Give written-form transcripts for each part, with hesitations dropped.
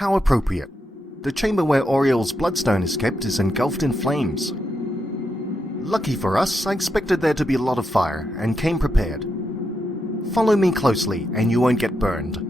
How appropriate. The chamber where Oriel's bloodstone is kept is engulfed in flames. Lucky for us, I expected there to be a lot of fire and came prepared. Follow me closely and you won't get burned.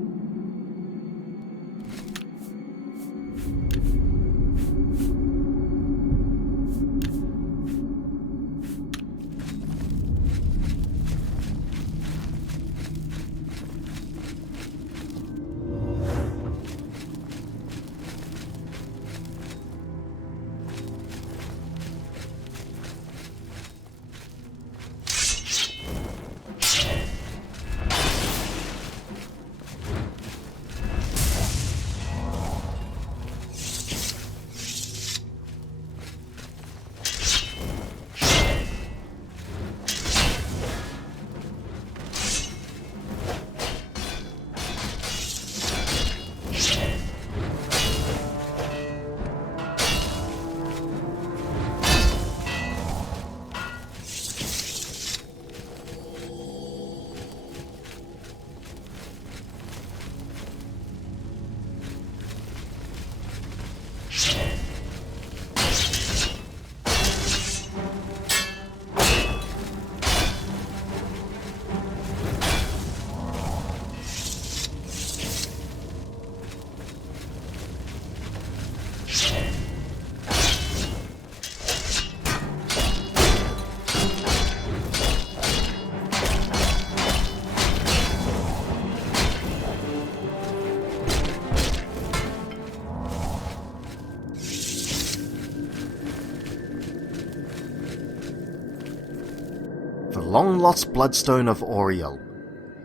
The long-lost bloodstone of Oriel.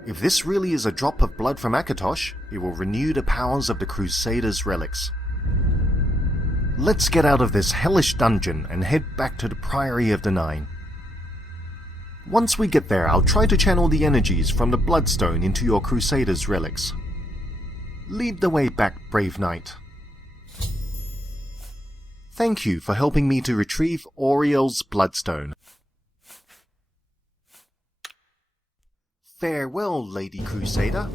If this really is a drop of blood from Akatosh, it will renew the powers of the Crusaders' relics. Let's get out of this hellish dungeon and head back to the Priory of the Nine. Once we get there, I'll try to channel the energies from the bloodstone into your Crusaders' relics. Lead the way back, brave knight. Thank you for helping me to retrieve Oriel's bloodstone. Farewell, Lady Crusader.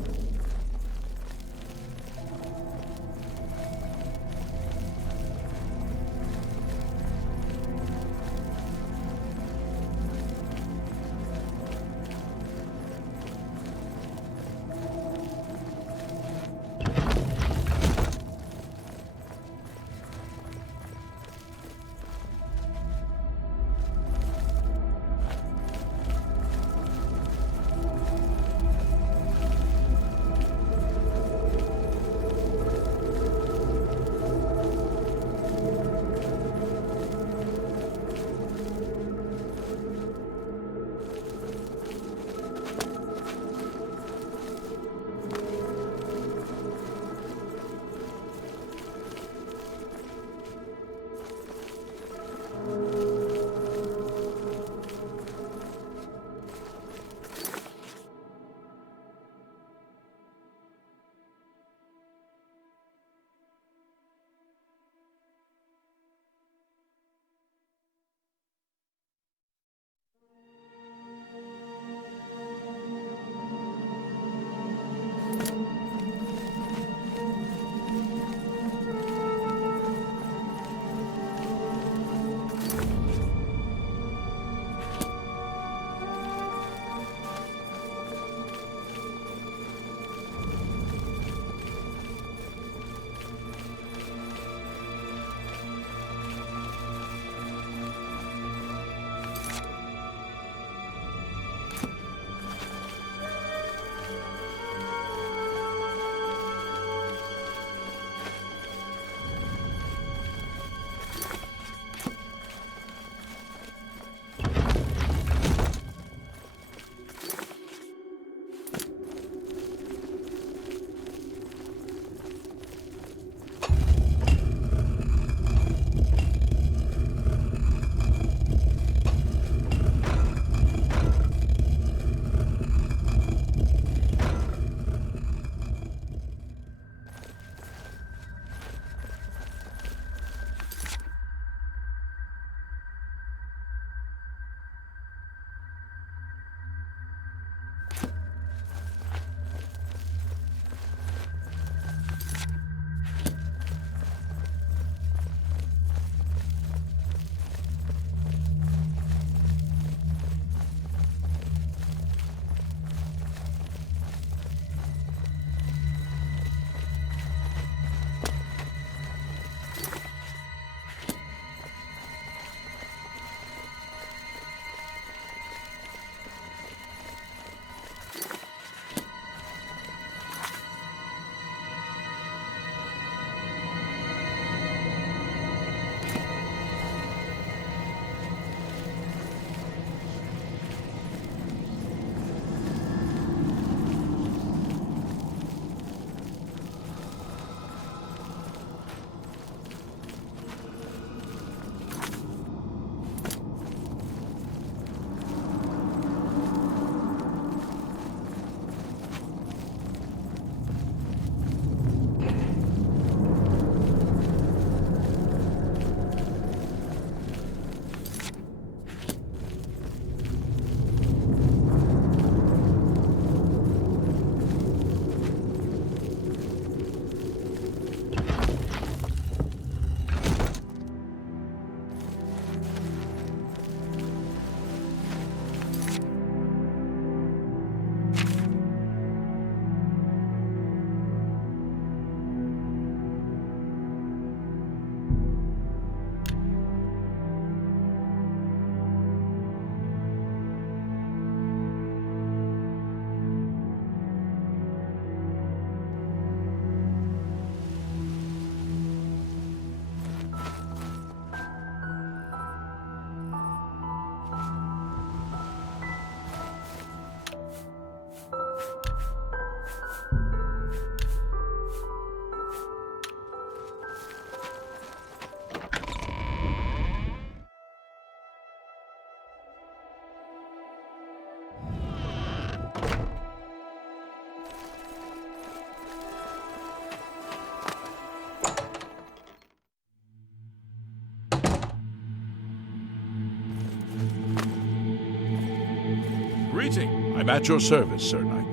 Greeting. I'm at your service, Sir Knight.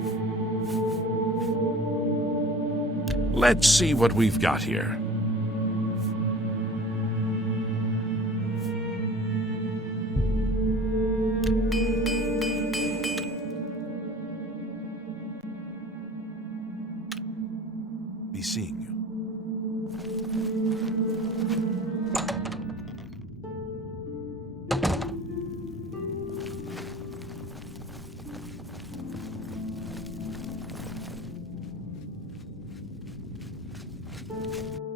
Let's see what we've got here. Be seeing you.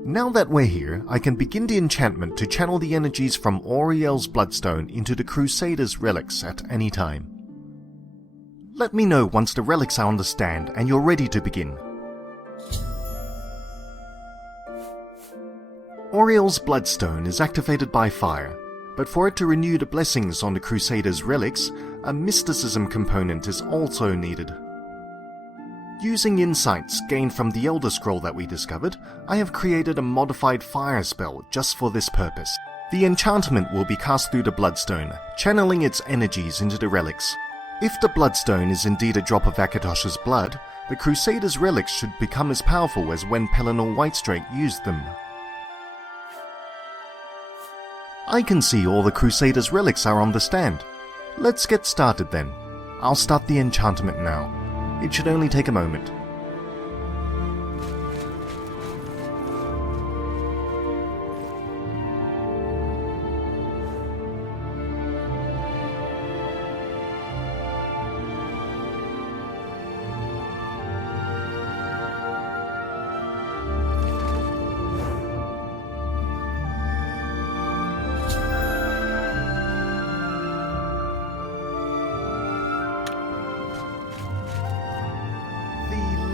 Now that we're here, I can begin the enchantment to channel the energies from Auriel's Bloodstone into the Crusader's relics at any time. Let me know once the relics are on the stand and you're ready to begin. Auriel's Bloodstone is activated by fire, but for it to renew the blessings on the Crusader's relics, a mysticism component is also needed. Using insights gained from the Elder Scroll that we discovered, I have created a modified fire spell just for this purpose. The enchantment will be cast through the Bloodstone, channeling its energies into the relics. If the Bloodstone is indeed a drop of Akatosh's blood, the Crusader's relics should become as powerful as when Pelennor Whitestrake used them. I can see all the Crusader's relics are on the stand. Let's get started then. I'll start the enchantment now. It should only take a moment.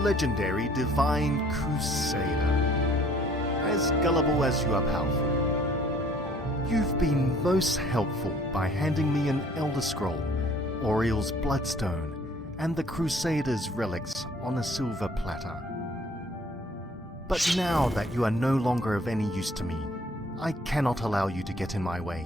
Legendary Divine Crusader. As gullible as you are powerful. You've been most helpful by handing me an Elder Scroll, Auriel's Bloodstone, and the Crusader's relics on a silver platter. But now that you are no longer of any use to me, I cannot allow you to get in my way.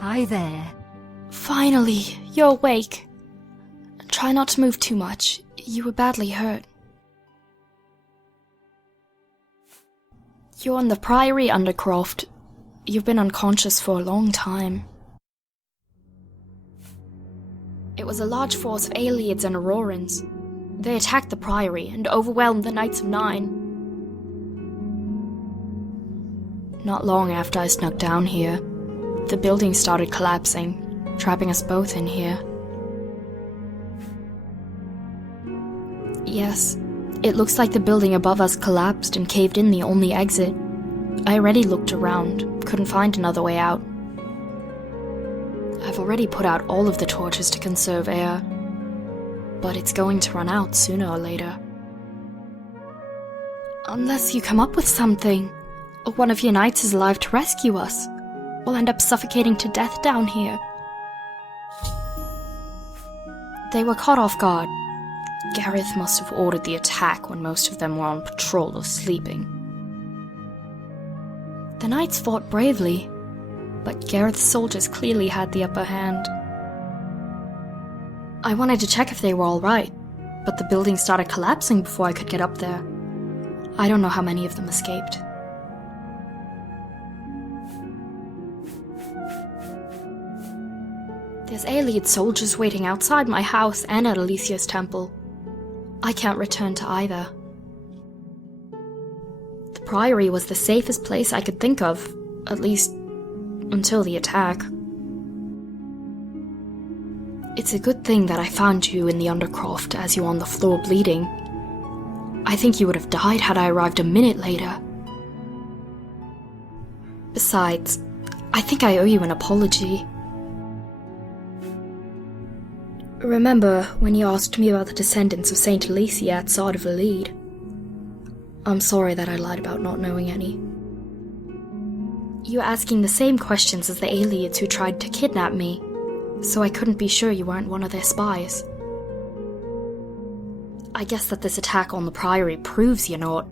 Hi there. Finally, you're awake. Try not to move too much. You were badly hurt. You're in the Priory, Undercroft. You've been unconscious for a long time. It was a large force of Aelids and Aurorans. They attacked the Priory and overwhelmed the Knights of Nine. Not long after I snuck down here, the building started collapsing, trapping us both in here. Yes, it looks like the building above us collapsed and caved in the only exit. I already looked around, couldn't find another way out. I've already put out all of the torches to conserve air, but it's going to run out sooner or later. Unless you come up with something, or one of your knights is alive to rescue us, we'll end up suffocating to death down here. They were caught off guard. Gareth must have ordered the attack when most of them were on patrol or sleeping. The knights fought bravely, but Gareth's soldiers clearly had the upper hand. I wanted to check if they were all right, but the building started collapsing before I could get up there. I don't know how many of them escaped. There's Aelid soldiers waiting outside my house and at Alicia's temple. I can't return to either. The Priory was the safest place I could think of, at least until the attack. It's a good thing that I found you in the Undercroft as you were on the floor bleeding. I think you would have died had I arrived a minute later. Besides, I think I owe you an apology. Remember when you asked me about the descendants of Saint Alicia at Sard of Valide? I'm sorry that I lied about not knowing any. You were asking the same questions as the aliens who tried to kidnap me, so I couldn't be sure you weren't one of their spies. I guess that this attack on the Priory proves you're not.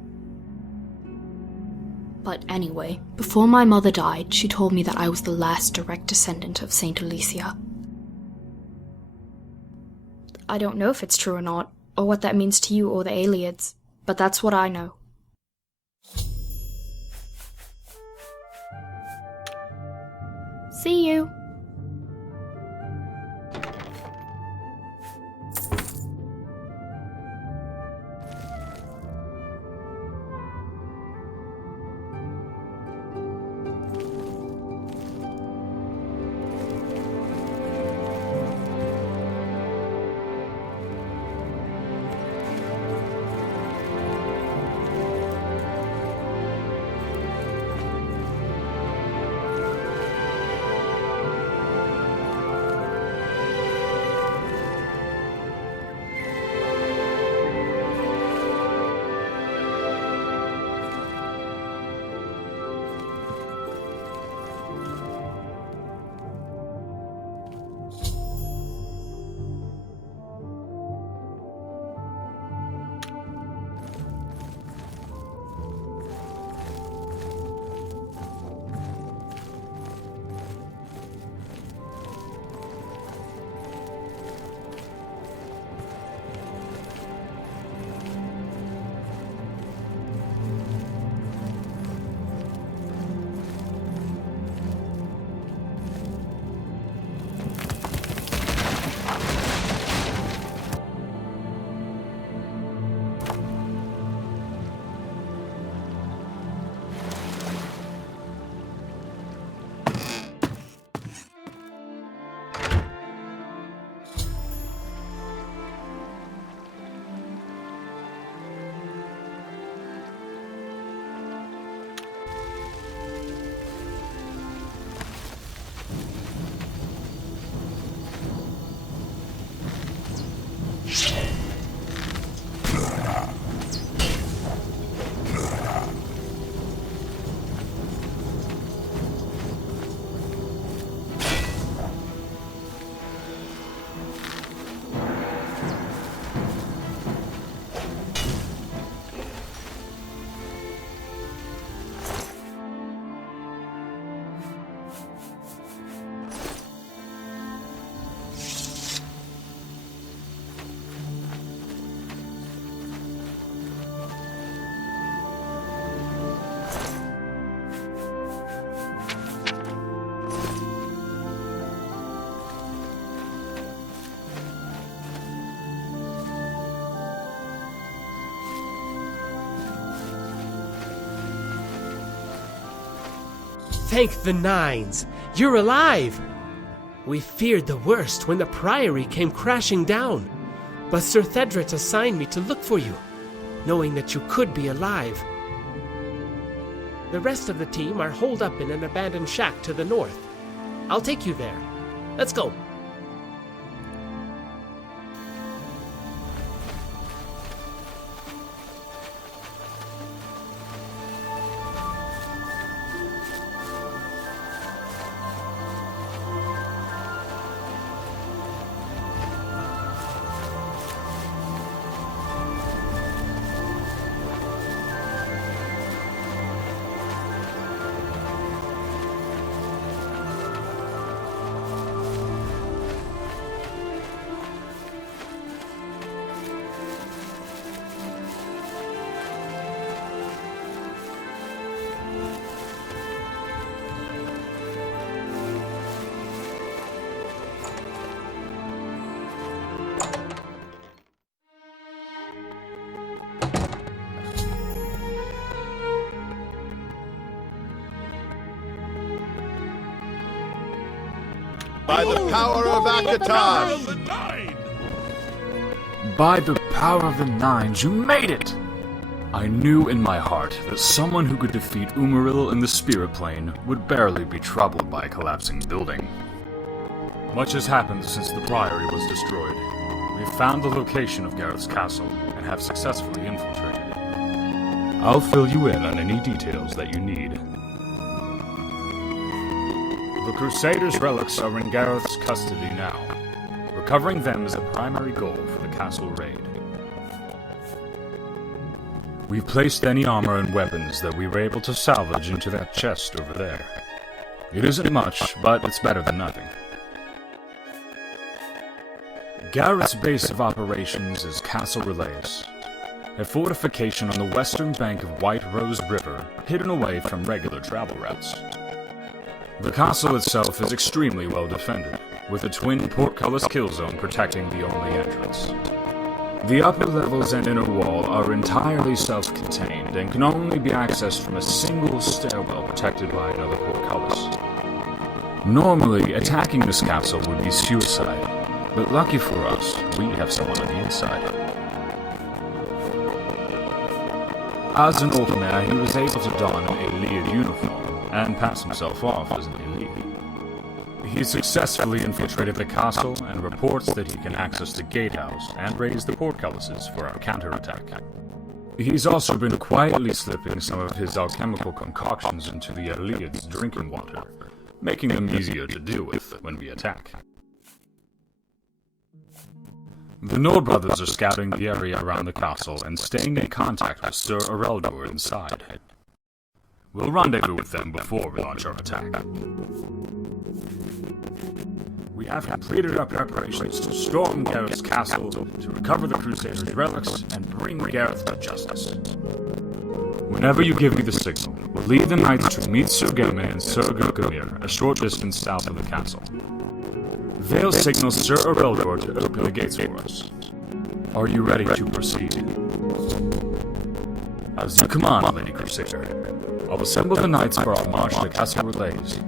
But anyway, before my mother died, she told me that I was the last direct descendant of Saint Alicia. I don't know if it's true or not, or what that means to you or the aliens, but that's what I know. See you! Thank the Nines! You're alive! We feared the worst when the Priory came crashing down, but Sir Thedret assigned me to look for you, knowing that you could be alive. The rest of the team are holed up in an abandoned shack to the north. I'll take you there. Let's go. By the power of Akatosh! The Nine! By the power of the Nines, you made it! I knew in my heart that someone who could defeat Umaril in the spirit plane would barely be troubled by a collapsing building. Much has happened since the Priory was destroyed. We have found the location of Gareth's castle and have successfully infiltrated it. I'll fill you in on any details that you need. The Crusaders' relics are in Gareth's custody now. Recovering them is the primary goal for the castle raid. We've placed any armor and weapons that we were able to salvage into that chest over there. It isn't much, but it's better than nothing. Gareth's base of operations is Castle Relays, a fortification on the western bank of White Rose River, hidden away from regular travel routes. The castle itself is extremely well defended, with a twin portcullis kill zone protecting the only entrance. The upper levels and inner wall are entirely self-contained and can only be accessed from a single stairwell protected by another portcullis. Normally, attacking this castle would be suicide, but lucky for us, we have someone on the inside. As an Ultimate, he was able to don an Iliad uniform and pass himself off as an elite. He successfully infiltrated the castle and reports that he can access the gatehouse and raise the portcullises for our counterattack. He's also been quietly slipping some of his alchemical concoctions into the Iliad's drinking water, making them easier to deal with when we attack. The Nord brothers are scouting the area around the castle and staying in contact with Sir Ereldor inside. We'll rendezvous with them before we launch our attack. We have completed our preparations to storm Gareth's castle, to recover the Crusaders' relics, and bring Gareth to justice. Whenever you give me the signal, we'll lead the knights to meet Sir Gemma and Sir Gurgamir, a short distance south of the castle. They'll signal Sir Ereldor to open the gates for us. Are you ready to proceed? As you command, Lady Crusader. I'll assemble the knights for our march to Castle Relays.